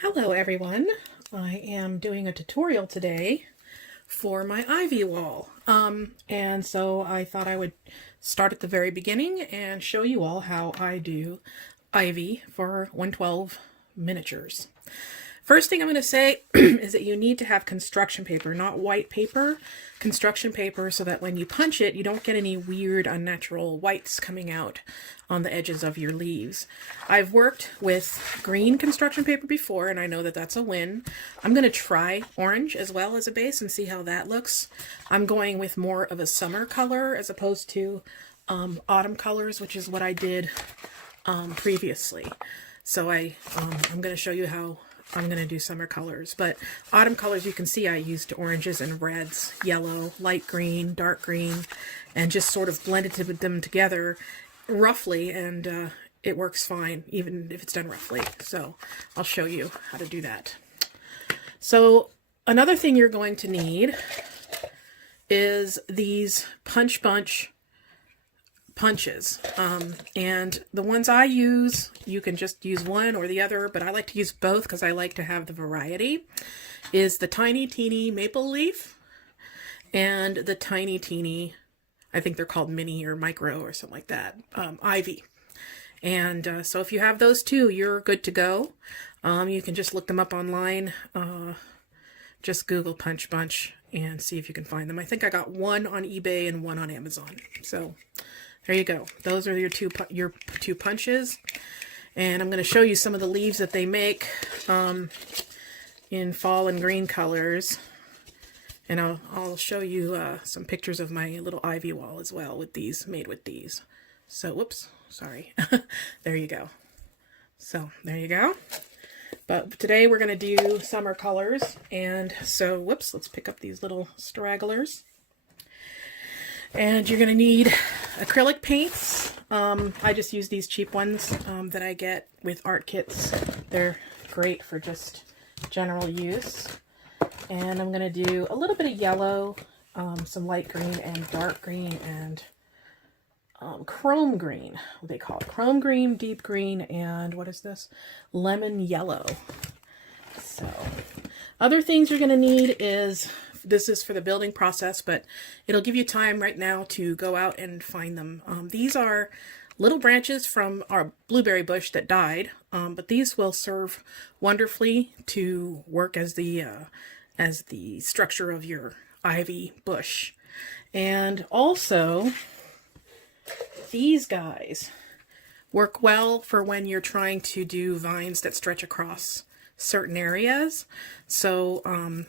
Hello everyone, I am doing a tutorial today for my ivy wall. And so I thought I would start at the very beginning and show you all how I do ivy for 112 miniatures. First thing I'm going to say is that you need to have construction paper, not white paper, construction paper, so that when you punch it, you don't get any weird, unnatural whites coming out on the edges of your leaves. I've worked with green construction paper before, and I know that that's a win. I'm going to try orange as well as a base and see how that looks. I'm going with more of a summer color as opposed to autumn colors, which is what I did previously. So I'm going to show you how I'm going to do summer colors, but autumn colors, you can see I used oranges and reds, yellow, light green, dark green, and just sort of blended them together roughly, and it works fine, even if it's done roughly. So I'll show you how to do that. So another thing you're going to need is these punch bunch punches, and the ones I use, you can just use one or the other, but I like to use both because I like to have the variety, is the tiny teeny maple leaf and the tiny teeny, I think they're called mini or micro or something like that, ivy. And so if you have those two, you're good to go. You can just look them up online, just Google punch bunch and see if you can find them. I think I got one on eBay and one on Amazon. So there you go. Those are your two punches. And I'm going to show you some of the leaves that they make in fall and green colors. And I'll show you some pictures of my little ivy wall as well with these, made with these. So, whoops, sorry. There you go. So, there you go. But today we're going to do summer colors. And so, whoops, let's pick up these little stragglers. And you're going to need acrylic paints. I just use these cheap ones that I get with art kits. They're great for just general use. And I'm going to do a little bit of yellow, some light green and dark green, and chrome green, what they call it. Chrome green, deep green, and what is this? Lemon yellow. So, other things you're going to need is, this is for the building process, but it'll give you time right now to go out and find them. These are little branches from our blueberry bush that died, but these will serve wonderfully to work as the structure of your ivy bush. And also, these guys work well for when you're trying to do vines that stretch across certain areas. So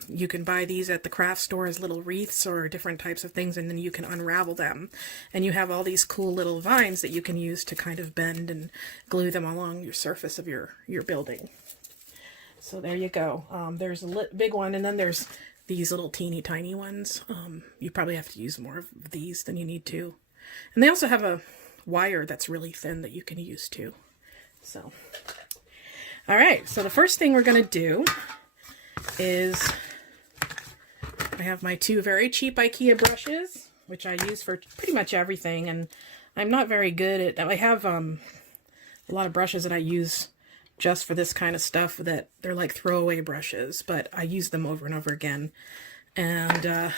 you can buy these at the craft store as little wreaths or different types of things, and then you can unravel them, and you have all these cool little vines that you can use to kind of bend and glue them along your surface of your building. So there you go. There's a big one, and then there's these little teeny tiny ones. You probably have to use more of these than you need to. And they also have a wire that's really thin that you can use too. So all right, so the first thing we're going to do is, I have my two very cheap IKEA brushes, which I use for pretty much everything, and I'm not very good at, I have a lot of brushes that I use just for this kind of stuff that they're like throwaway brushes, but I use them over and over again, and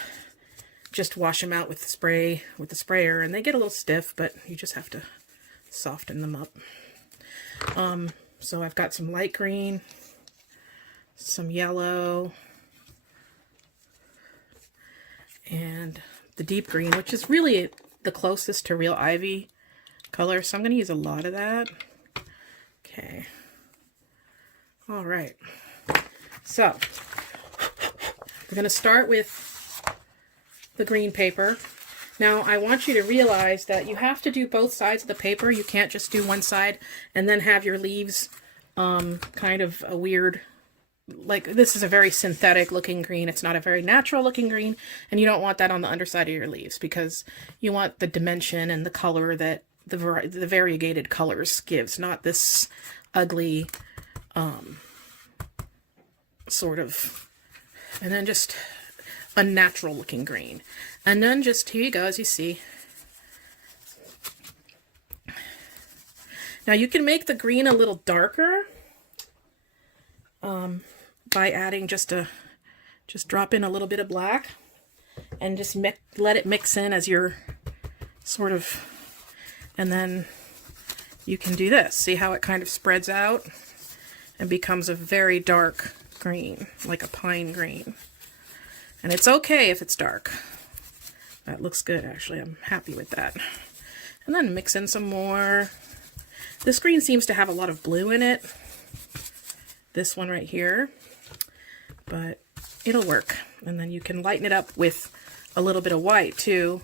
just wash them out with the sprayer, and they get a little stiff, but you just have to soften them up. So I've got some light green, some yellow, and the deep green, which is really the closest to real ivy color. So I'm going to use a lot of that. Okay. All right. So we're going to start with the green paper. Now, I want you to realize that you have to do both sides of the paper. You can't just do one side and then have your leaves kind of a weird, like this is a very synthetic looking green. It's not a very natural looking green, and you don't want that on the underside of your leaves because you want the dimension and the color that the variegated colors gives, not this ugly sort of, and then just unnatural looking green. And then just, here you go, as you see. Now you can make the green a little darker by adding just drop in a little bit of black and just let it mix in as you're sort of, and then you can do this. See how it kind of spreads out and becomes a very dark green, like a pine green. And it's okay if it's dark. That looks good, actually. I'm happy with that. And then mix in some more. This green seems to have a lot of blue in it. This one right here. But it'll work. And then you can lighten it up with a little bit of white too,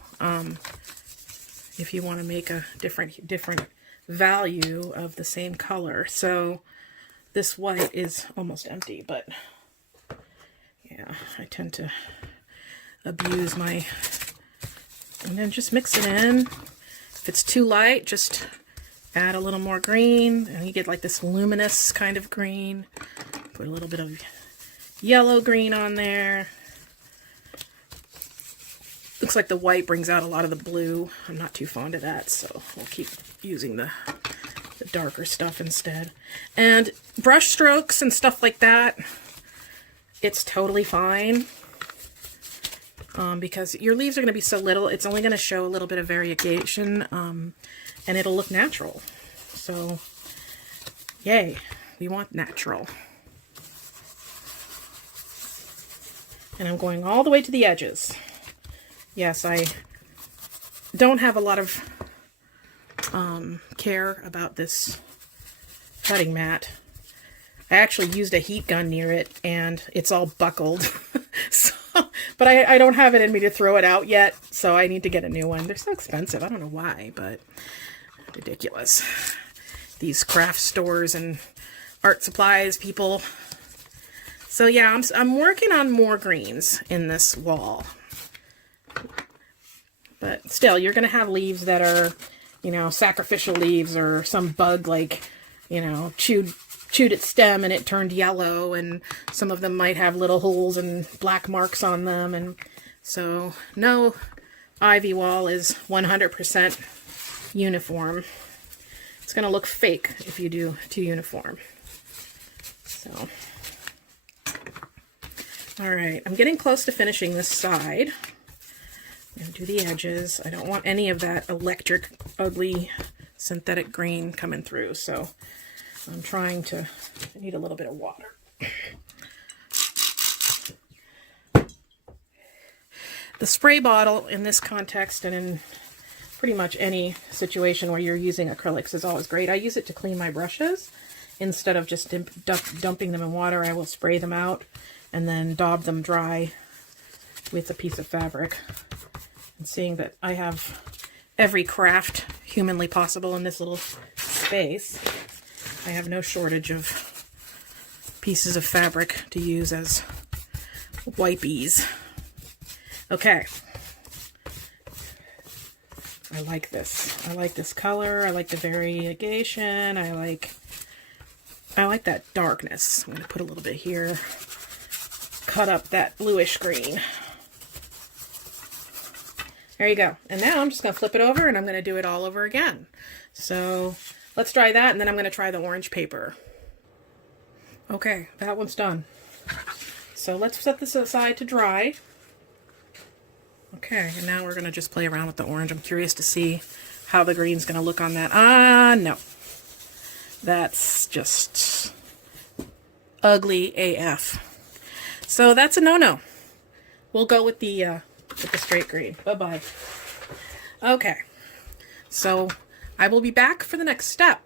if you want to make a different value of the same color. So this white is almost empty, but yeah, I tend to abuse my, and then just mix it in. If it's too light, just add a little more green, and you get like this luminous kind of green. Put a little bit of yellow green on there. Looks like the white brings out a lot of the blue. I'm not too fond of that, so we'll keep using the darker stuff instead. And brush strokes and stuff like that, it's totally fine. Because your leaves are going to be so little, it's only going to show a little bit of variegation, and it'll look natural. So, yay, we want natural. And I'm going all the way to the edges. Yes, I don't have a lot of care about this cutting mat. I actually used a heat gun near it, and it's all buckled. But I don't have it in me to throw it out yet, so I need to get a new one. They're so expensive. I don't know why, but ridiculous. These craft stores and art supplies people. So yeah, I'm working on more greens in this wall. But still, you're going to have leaves that are, you know, sacrificial leaves, or some bug like, you know, chewed its stem and it turned yellow, and some of them might have little holes and black marks on them. And so no ivy wall is 100% uniform. It's going to look fake if you do too uniform. So, all right, I'm getting close to finishing this side. I'm going to do the edges. I don't want any of that electric, ugly, synthetic green coming through, so I'm trying to, I need a little bit of water. The spray bottle in this context, and in pretty much any situation where you're using acrylics, is always great. I use it to clean my brushes. Instead of just dumping them in water, I will spray them out and then daub them dry with a piece of fabric. And seeing that I have every craft humanly possible in this little space, I have no shortage of pieces of fabric to use as wipies. Okay. I like this. I like this color. I like the variegation. I like that darkness. I'm going to put a little bit here. Cut up that bluish green. There you go. And now I'm just going to flip it over, and I'm going to do it all over again. So let's try that, and then I'm going to try the orange paper. Okay, that one's done. So let's set this aside to dry. Okay, and now we're going to just play around with the orange. I'm curious to see how the green's going to look on that. No. That's just ugly AF. So that's a no-no. We'll go with the straight green. Bye-bye. Okay, so I will be back for the next step.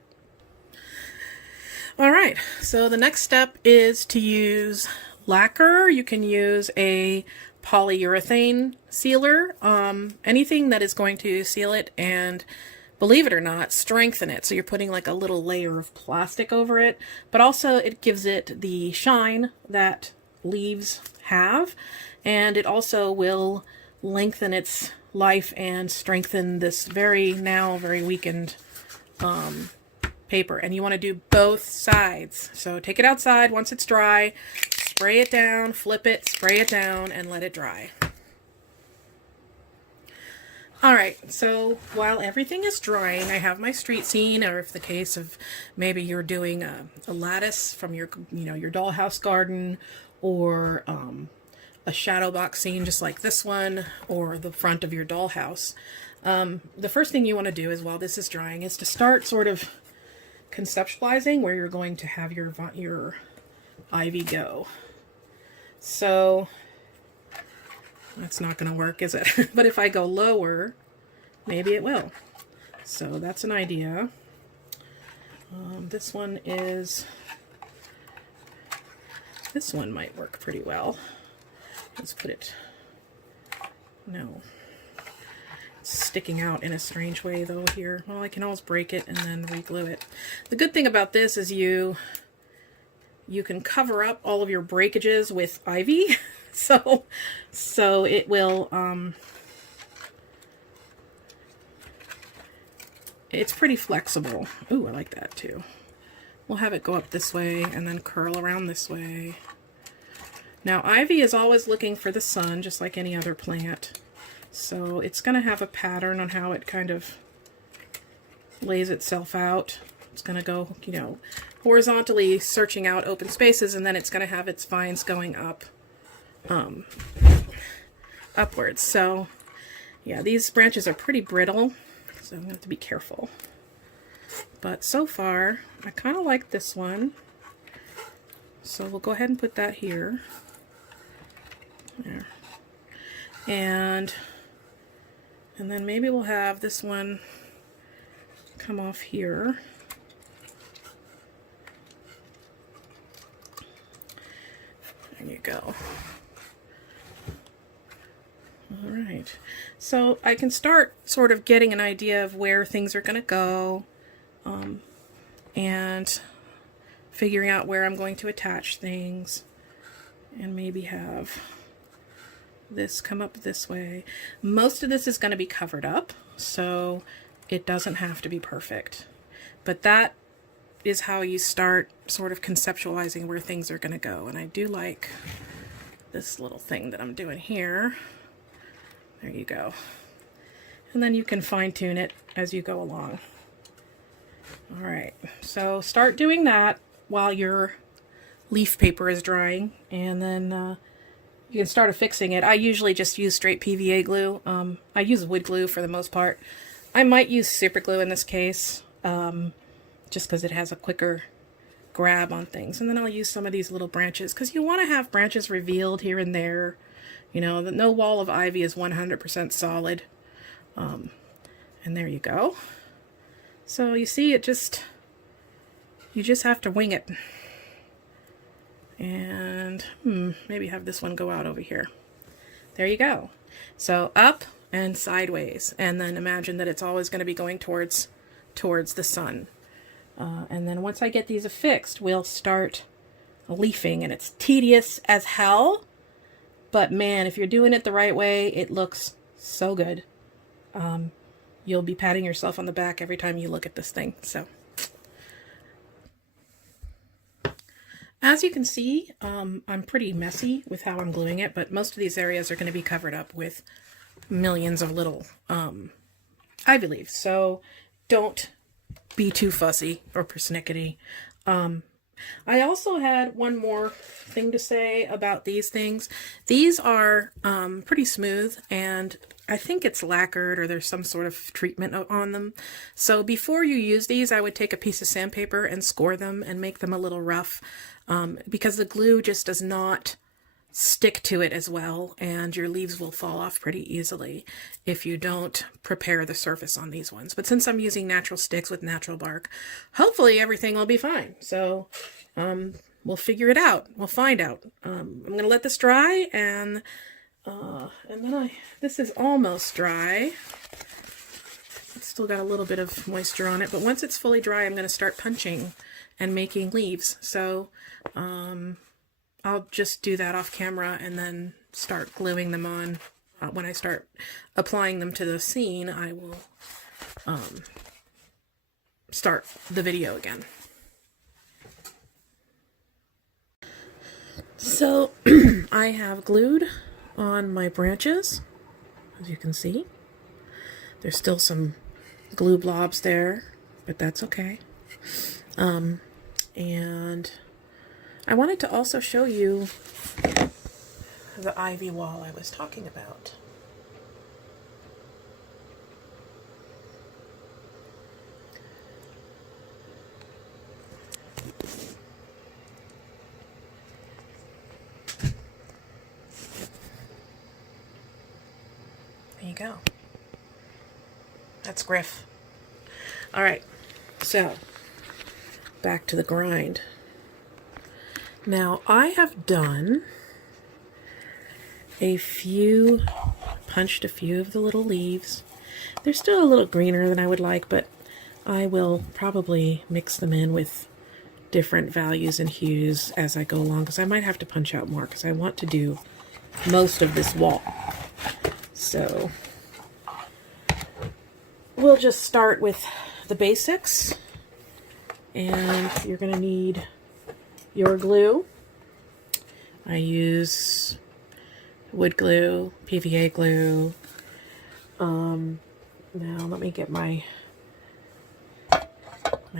All right, so the next step is to use lacquer. You can use a polyurethane sealer, anything that is going to seal it and, believe it or not, strengthen it. So you're putting like a little layer of plastic over it, but also it gives it the shine that leaves have, and it also will lengthen its life and strengthen this very weakened paper. And you want to do both sides. So take it outside once it's dry, spray it down, flip it, spray it down, and let it dry. Alright, so while everything is drying, I have my street scene, or if the case of maybe you're doing a lattice from your, your dollhouse garden, or a shadow box scene just like this one, or the front of your dollhouse. The first thing you want to do is, while this is drying, is to start sort of conceptualizing where you're going to have your ivy go. So that's not going to work, is it? But if I go lower, maybe it will. So that's an idea. This one might work pretty well. Let's put it, no. It's sticking out in a strange way though here. Well, I can always break it and then re-glue it. The good thing about this is you can cover up all of your breakages with ivy. So it will, it's pretty flexible. Ooh, I like that too. We'll have it go up this way and then curl around this way. Now, ivy is always looking for the sun, just like any other plant. So it's going to have a pattern on how it kind of lays itself out. It's going to go, horizontally searching out open spaces, and then it's going to have its vines going up. Upwards. So yeah, these branches are pretty brittle, so I'm going to have to be careful. But so far, I kind of like this one. So we'll go ahead and put that here. There. And then maybe we'll have this one come off here. There you go. All right, so I can start sort of getting an idea of where things are going to go, and figuring out where I'm going to attach things, and maybe have this come up this way. Most of this is going to be covered up, so it doesn't have to be perfect, but that is how you start sort of conceptualizing where things are going to go. And I do like this little thing that I'm doing here. There you go. And then you can fine-tune it as you go along. All right, so start doing that while your leaf paper is drying, and then you can start affixing it. I usually just use straight PVA glue. I use wood glue for the most part. I might use super glue in this case, just because it has a quicker grab on things. And then I'll use some of these little branches, because you want to have branches revealed here and there. That no wall of ivy is 100% solid. And there you go. So you see, you just have to wing it. And maybe have this one go out over here. There you go. So up and sideways, and then imagine that it's always going to be going towards the sun. And then once I get these affixed, we'll start leafing, and it's tedious as hell. But man, if you're doing it the right way, it looks so good. You'll be patting yourself on the back every time you look at this thing. So, as you can see, I'm pretty messy with how I'm gluing it, but most of these areas are going to be covered up with millions of little ivy leaves. So don't be too fussy or persnickety. I also had one more thing to say about these things. These are pretty smooth, and I think it's lacquered or there's some sort of treatment on them. So before you use these, I would take a piece of sandpaper and score them and make them a little rough, because the glue just does not stick to it as well, and your leaves will fall off pretty easily if you don't prepare the surface on these ones. But since I'm using natural sticks with natural bark, hopefully everything will be fine. So we'll figure it out. We'll find out. I'm going to let this dry, and then this is almost dry. It's still got a little bit of moisture on it, but once it's fully dry, I'm going to start punching and making leaves. So I'll just do that off camera and then start gluing them on. When I start applying them to the scene, I will start the video again. So I have glued on my branches, as you can see. There's still some glue blobs there, but that's okay. And I wanted to also show you the ivy wall I was talking about. There you go. That's Griff. All right, so back to the grind. Now I have done punched a few of the little leaves. They're still a little greener than I would like, but I will probably mix them in with different values and hues as I go along, because I might have to punch out more because I want to do most of this wall. So we'll just start with the basics, and you're going to need your glue. I use wood glue, PVA glue. Now let me get my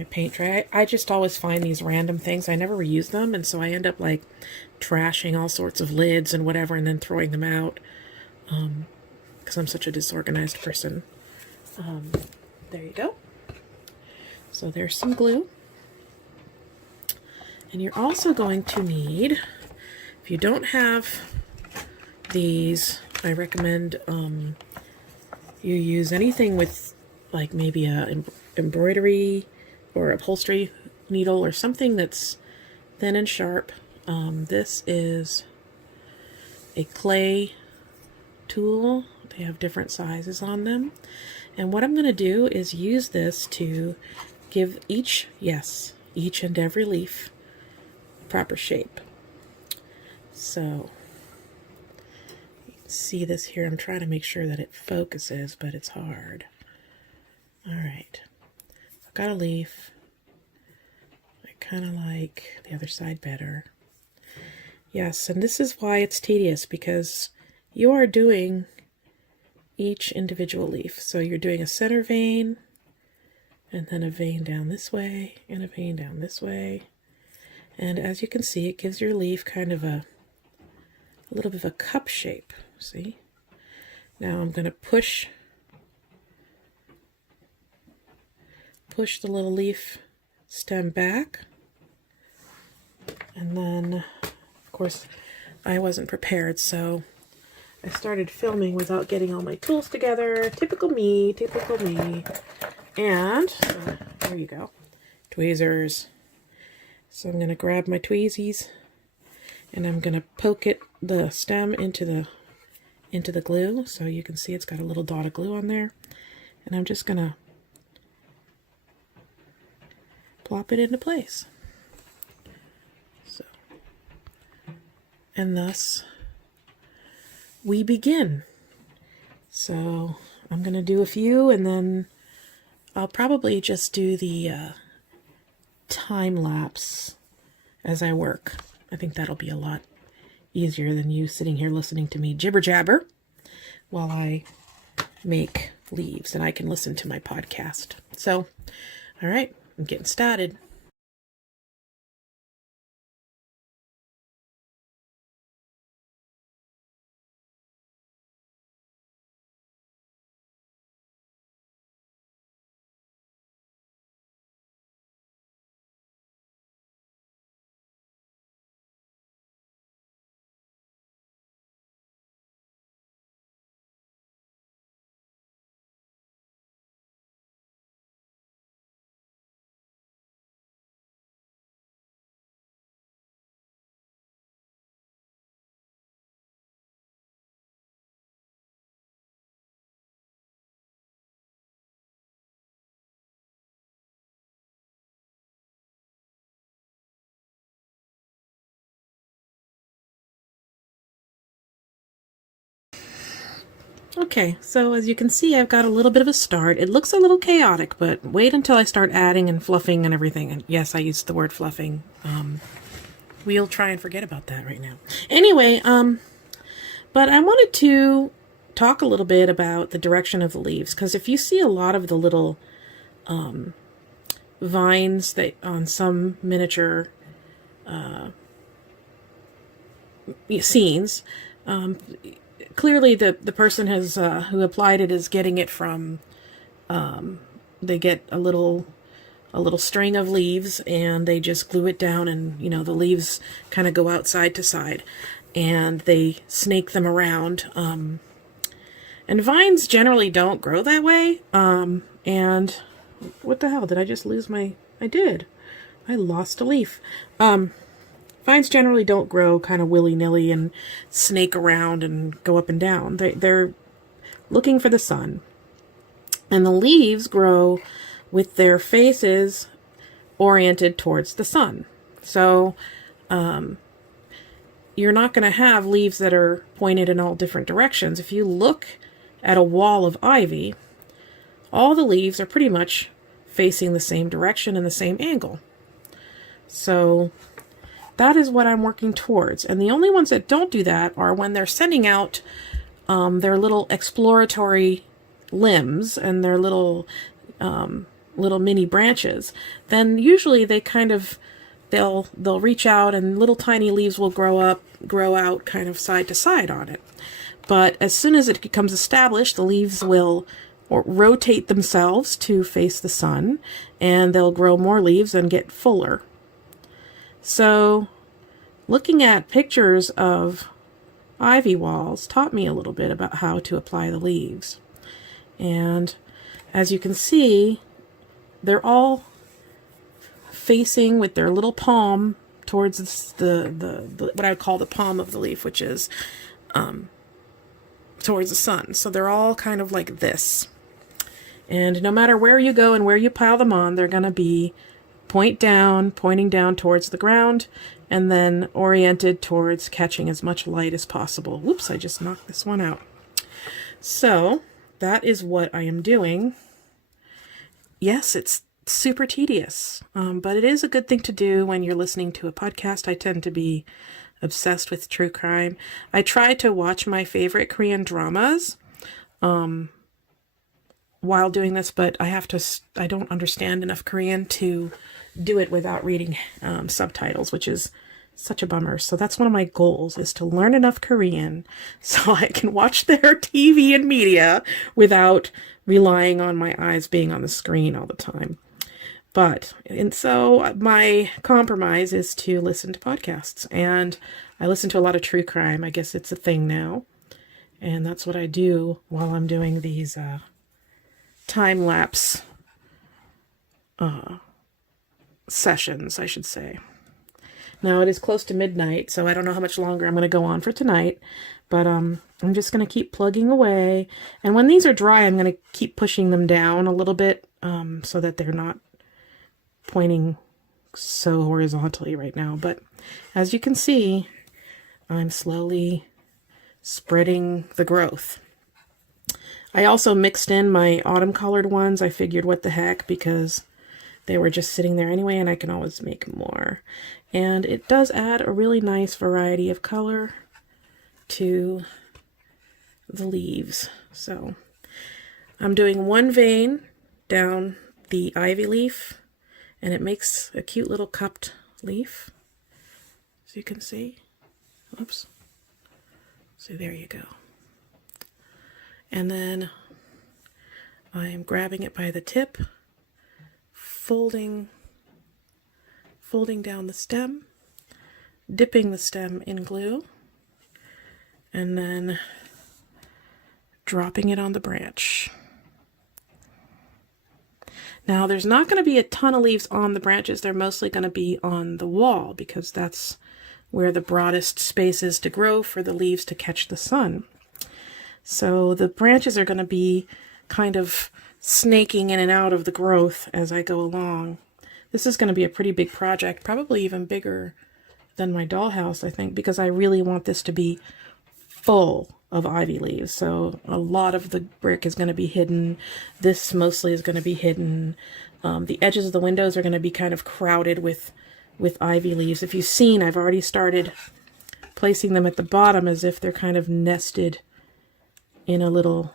paint tray. I just always find these random things. I never reuse them, and so I end up like trashing all sorts of lids and whatever and then throwing them out because I'm such a disorganized person. There you go. So there's some glue. And you're also going to need, if you don't have these, I recommend you use anything with like maybe a embroidery or upholstery needle or something that's thin and sharp. This is a clay tool. They have different sizes on them. And what I'm going to do is use this to give each and every leaf proper shape. So you can see this here. I'm trying to make sure that it focuses, but it's hard. All right, I've got a leaf. I kind of like the other side better. Yes, and this is why it's tedious, because you are doing each individual leaf. So you're doing a center vein, and then a vein down this way, and a vein down this way. And as you can see, it gives your leaf kind of a little bit of a cup shape, see? Now I'm going to push the little leaf stem back. And then, of course, I wasn't prepared, so I started filming without getting all my tools together. Typical me, typical me. And, there you go, tweezers. So I'm going to grab my tweezies, and I'm going to poke the stem into the glue, so you can see it's got a little dot of glue on there. And I'm just going to plop it into place. So, and thus we begin. So I'm going to do a few, and then I'll probably just do the time lapse as I work. I think that'll be a lot easier than you sitting here listening to me jibber jabber while I make leaves, and I can listen to my podcast. So, all right, I'm getting started. Okay, so as you can see, I've got a little bit of a start. It looks a little chaotic, but wait until I start adding and fluffing and everything. And yes, I used the word fluffing. We'll try and forget about that right now. Anyway, but I wanted to talk a little bit about the direction of the leaves, because if you see a lot of the little vines that on some miniature scenes, clearly the person has who applied it is getting it from they get a little string of leaves and they just glue it down, and you know, the leaves kind of go out side to side and they snake them around, and vines generally don't grow that way. And what the hell, did I just lose my... I lost a leaf. Vines generally don't grow kind of willy-nilly and snake around and go up and down. They're looking for the sun. And the leaves grow with their faces oriented towards the sun. So you're not going to have leaves that are pointed in all different directions. If you look at a wall of ivy, all the leaves are pretty much facing the same direction and the same angle. So that is what I'm working towards. And the only ones that don't do that are when they're sending out their little exploratory limbs and their little mini branches. Then usually they kind of, they'll reach out and little tiny leaves will grow out kind of side to side on it. But as soon as it becomes established, the leaves will rotate themselves to face the sun, and they'll grow more leaves and get fuller. So looking at pictures of ivy walls taught me a little bit about how to apply the leaves. And as you can see, they're all facing with their little palm towards the what I would call the palm of the leaf, which is towards the sun. So they're all kind of like this. And no matter where you go and where you pile them on, they're going to be pointing down towards the ground, and then oriented towards catching as much light as possible. Whoops, I just knocked this one out. So that is what I am doing. Yes, it's super tedious, but it is a good thing to do when you're listening to a podcast. I tend to be obsessed with true crime. I try to watch my favorite Korean dramas while doing this, but I don't understand enough Korean to do it without reading subtitles, which is such a bummer. So that's one of my goals, is to learn enough Korean so I can watch their TV and media without relying on my eyes being on the screen all the time. And so my compromise is to listen to podcasts, and I listen to a lot of true crime. I guess it's a thing now, and that's what I do while I'm doing these time-lapse sessions, I should say. Now it is close to midnight, so I don't know how much longer I'm going to go on for tonight, but I'm just going to keep plugging away. And when these are dry, I'm going to keep pushing them down a little bit so that they're not pointing so horizontally right now. But as you can see, I'm slowly spreading the growth. I also mixed in my autumn colored ones. I figured, what the heck, because they were just sitting there anyway, and I can always make more. And it does add a really nice variety of color to the leaves. So I'm doing one vein down the ivy leaf, and it makes a cute little cupped leaf, as you can see. Oops. So there you go. And then I'm grabbing it by the tip, folding down the stem, dipping the stem in glue, and then dropping it on the branch. Now, there's not going to be a ton of leaves on the branches. They're mostly going to be on the wall, because that's where the broadest space is to grow for the leaves to catch the sun. So the branches are going to be kind of snaking in and out of the growth as I go along. This is going to be a pretty big project, probably even bigger than my dollhouse, I think, because I really want this to be full of ivy leaves. So a lot of the brick is going to be hidden. This mostly is going to be hidden. The edges of the windows are going to be kind of crowded with ivy leaves. If you've seen, I've already started placing them at the bottom as if they're kind of nested in a little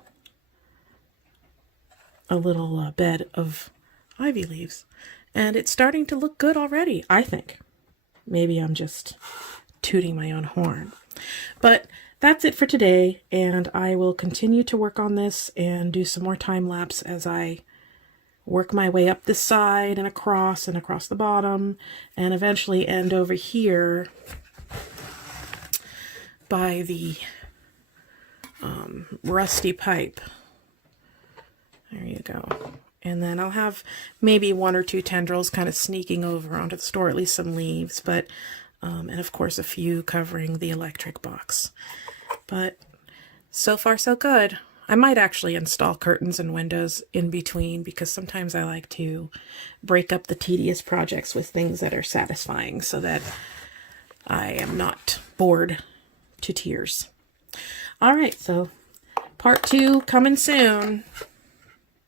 bed of ivy leaves. And it's starting to look good already, I think. Maybe I'm just tooting my own horn. But that's it for today, and I will continue to work on this and do some more time lapse as I work my way up this side and across the bottom, and eventually end over here by the rusty pipe. There you go. And then I'll have maybe one or two tendrils kind of sneaking over onto the store, at least some leaves, but and of course a few covering the electric box. But so far so good. I might actually install curtains and windows in between, because sometimes I like to break up the tedious projects with things that are satisfying so that I am not bored to tears. All right, so part 2 coming soon.